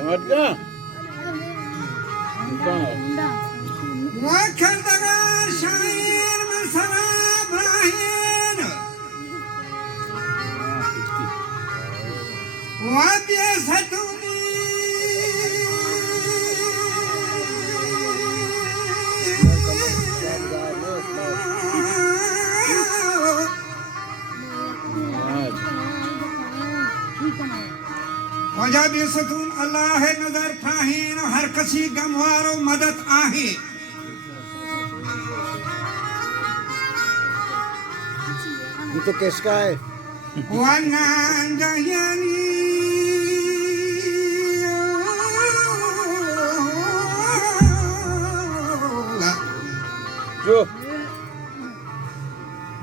समझ गया कौन है वखरदगार शायर मसरा इब्राहिम वबियसतुनी वजब सतून अल्लाह नजर फाहीन हर कसी गमवारो मदद आहे ये तो किसका है वनांजयनी जो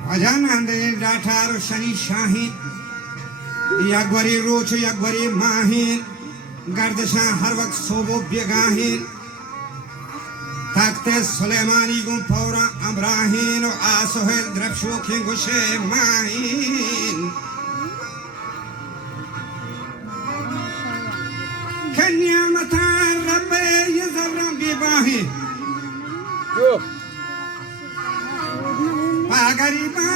वजानंदे डाठार शनि शाहीन यकबरी रोच यकबरी माहीन गर्दशा हर वक्त सोबो बेगाहीन तख्ते सुलेमानी गुम पौरा अमराहीन और आसोहेल द्रक्षो के गुशे माहीन कन्या मता रब्बे ये जबरम बेबाही जो पागरीबा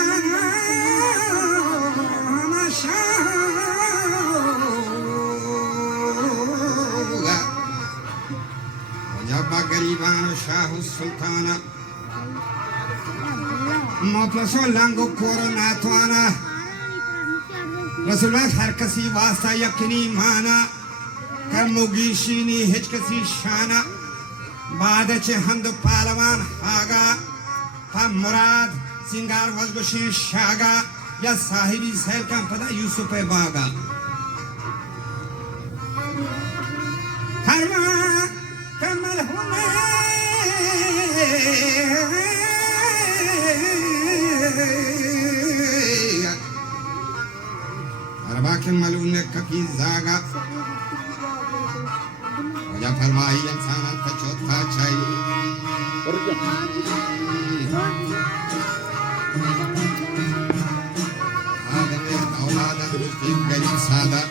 गरीबान शाह सुल्ताना मफलसो लांगो कोरो नाथवाना रसूलुल्लाह हर कसी वास्ता यकीनी माना कर्मुगी शीनी हिचकसी शाना बाद चे हमद पालवान हागा था मुराद सिंगार वजगुशी शागा या साहिबी सैल का पता यूसुफ बागा हरवा कमल होने हरवा के मलून ने कभी जागा वजह फरमाई इंसान का चौथा चाहिए औलाद गरीब सादा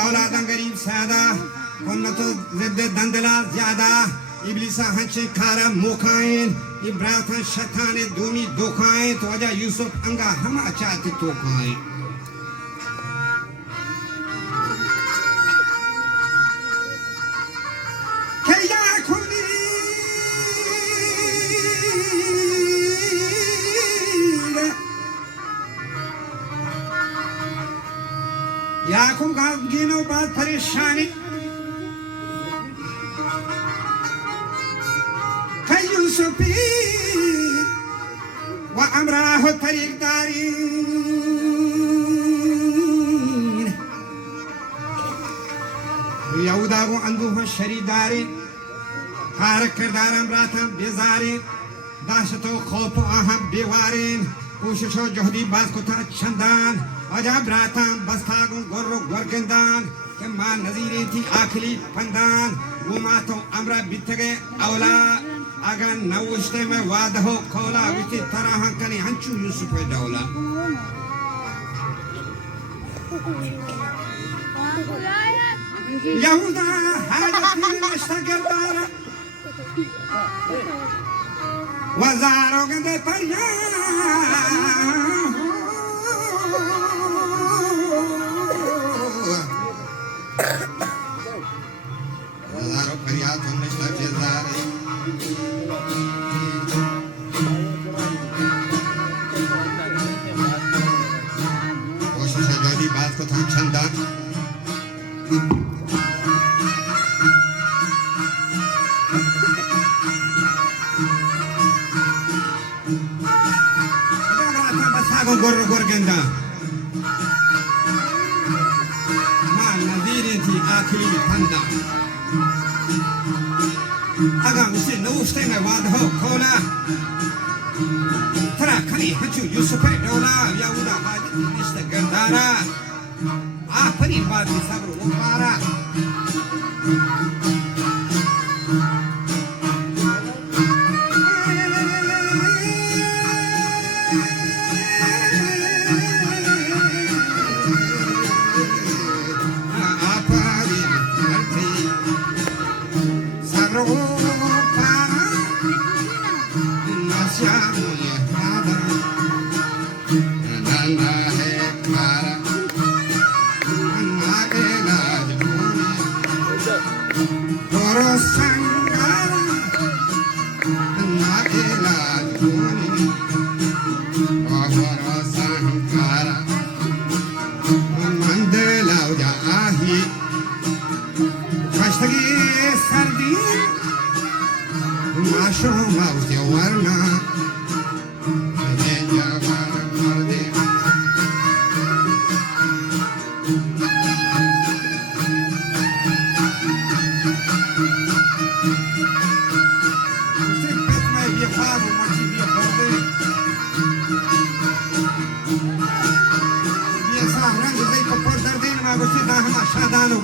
औलादन गरीब सादा उन्नतो जिद्द दंदला ज्यादा इब्लिसा हंचे खारा मुखाइन इब्राथा शताने दूनी दुखाएं तो वजह यूसुफ अंगा हम चाहते तो खाएं क्या खुदी याकूब का गिनो बात परेशानी यूसुफी व अमराह तरीकदारी यहूदा को अंदूह शरीदारी हार किरदार अमराथा बेजारी दाशतो खौफ अहम बेवारीन कोशिशो जोहदी बात को था चंदान अजाब राता बस्तागो गोरो गोरगंदान के मां नजीरे थी आखिरी पंदान गुमा तो अमरा बितगे औला अगर नवुश्ते में वाद हो खोला विति तरह कने हंचू यूसुफ दौला यहूदा हाजती मुस्तगरदार वजारों के परिया वजारों परिया तो मुस्तगरदार कोशिश है जोड़ी बात को था चंदा گر گرگنده ما نظیرتی آخری پنده اگه اسی نوشته میں وعده ها کولا ترا کنی هچو یوسف دولا یهودا حاجت نیست گردارا آفرین بادی صبر و مارا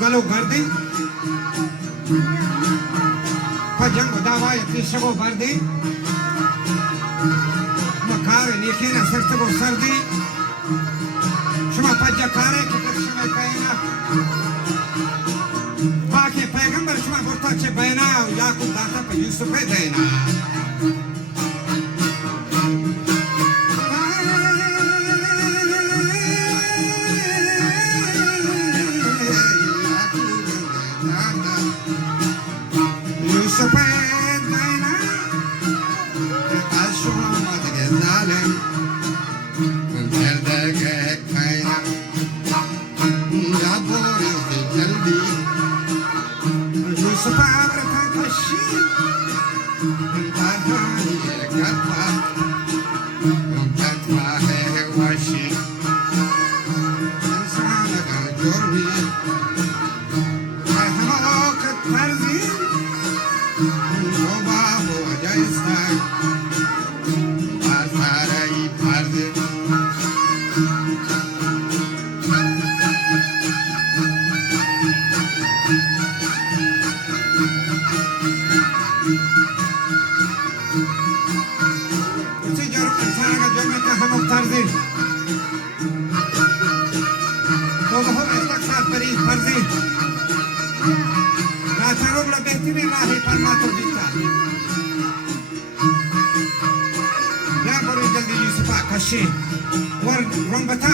गलो कर दे पजंग दावाय तिसगो भर दे मखार निखिना सरतगो सर दे शुमा पज्जा कारे की दक्षिण कहना बाकी पैगंबर शुमा गुरता चे बहना याकूब दाता पे यूसुफ देना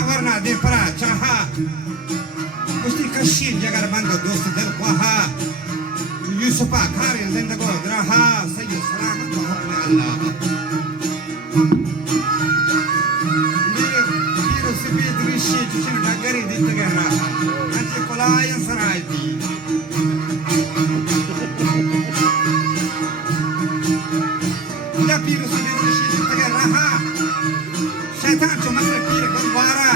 वरना दे परा चाहा उसकी कशीन जगर बंद दोस्त दिल ख्वाहा यूसुफा खारे जिंदगो रहा सही सलामत हुक्म अल्लाह मेरे सिपी दृश्य जिसने डगरी दित गया अंचे कोलायन सरायती या पीर सिपी दृश्य दित गया रहा शैतान जो मसले पीर गंवारा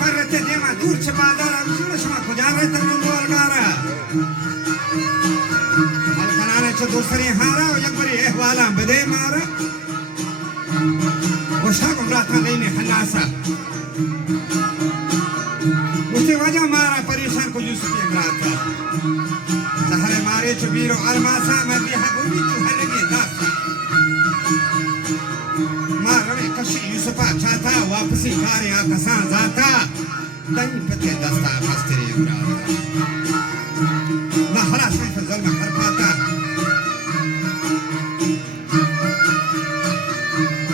पर रहते देमा दूर से बाजार अब सुन शमा गुजार रहे तब लोग अलगारा मलकनाने से दूसरी हारा और यकबरी ehwala बदे मारा वशा गुमराता नहीं ने हन्नासा उससे वजह मारा परेशान को यूसुफ यमराता जहरे मारे चुबीरो अलमासा मैं भी हबूबी चुहरे के दासा यूसुफा चाहता वापसी कार्य कसान जाता तई पते दस्ता मस्तरी उड़ाता ना हलास में फजल में कर पाता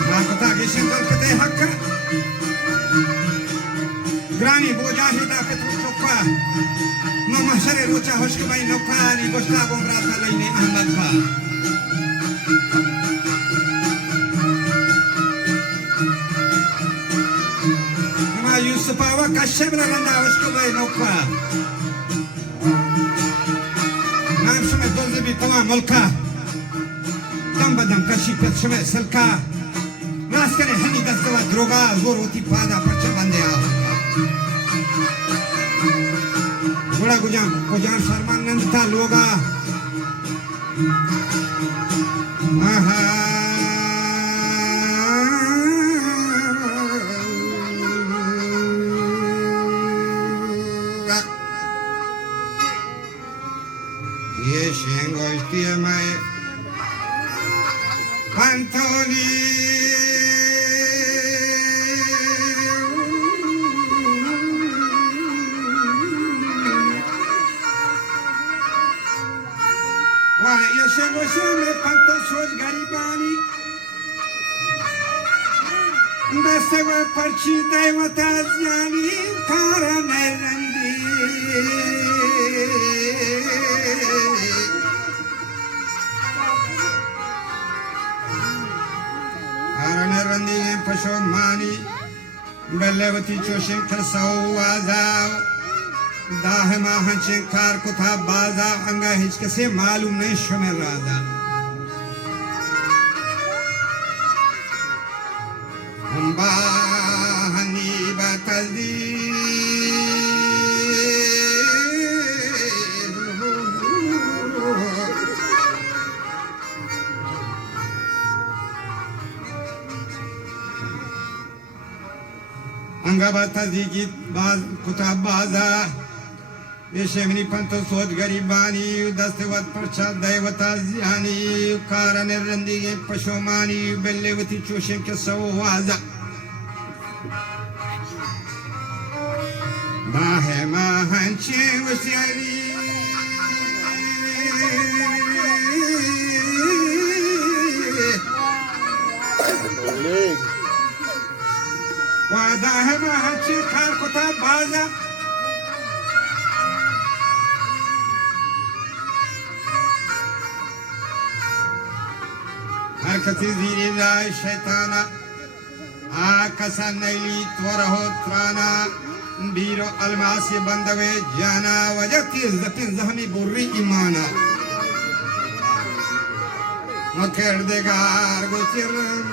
ना पता गिशन कर पते हक ग्रानी बोजाहिदा पे चुप्पा नो महशरे रोचा होश भाई नौकानी गोश्ता बोमराता लेने अहमद का Yusufawa kashebra landa washko bay nokka naam shme dolze bi tamam mulka dam badam kashi pet shme salka na खास करे हनी दस्तवा द्रोगा जोर होती पादा परचा बंदे आ बड़ा गुजान शर्मा नंद था लोगा आहा ये शेंगोष्टी में Antoni Wa yaşamışım panto söz garibani Nasıl parçı dayvataz yani karan erendi Pashomani Belevati Choshin Kasawaza Dahema Hanchin Kar Kutha Baza Anga Hichkase Malum Ne Shumer Raza Humba Hani Batazi Angabata Zigit Baz Kutab Baza Yeshemini Panto Sod Garibani Dastevat Parcha Daivata Ziani Karan Erandi Pashomani Belevati Choshen Kasawaza Mahema Hanche Vasiani Wadahema Hanche Kar Kutab Baza Herkesi zirillâhi şeytana Âkasa neyli tvaraho trana Biro almasi bandave jana Vajati izzatin zahmi burri imana Makerdegar gochiram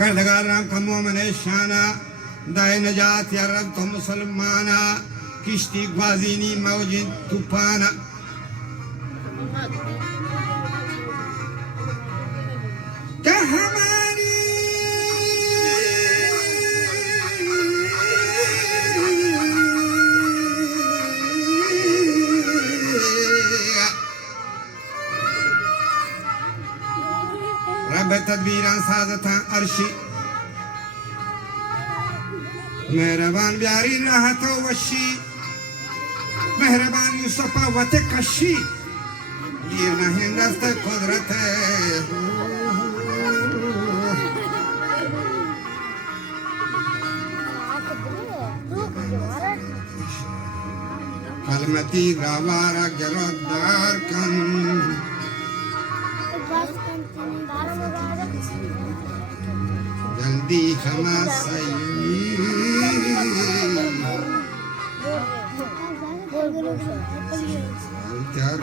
Kardagar Ram Kamu Maneshana Dai Najat Yarab to Musalmana Kishti Gwazini Maujin Tupana Kahamani Rabbe tadbiran saadatan arshi Mehraban biarin rahato washi Mehraban yusufa vate kashi Yirna hindasta kudrate Kalmati gravara garodar kan Jaldi khama sayi Tyaar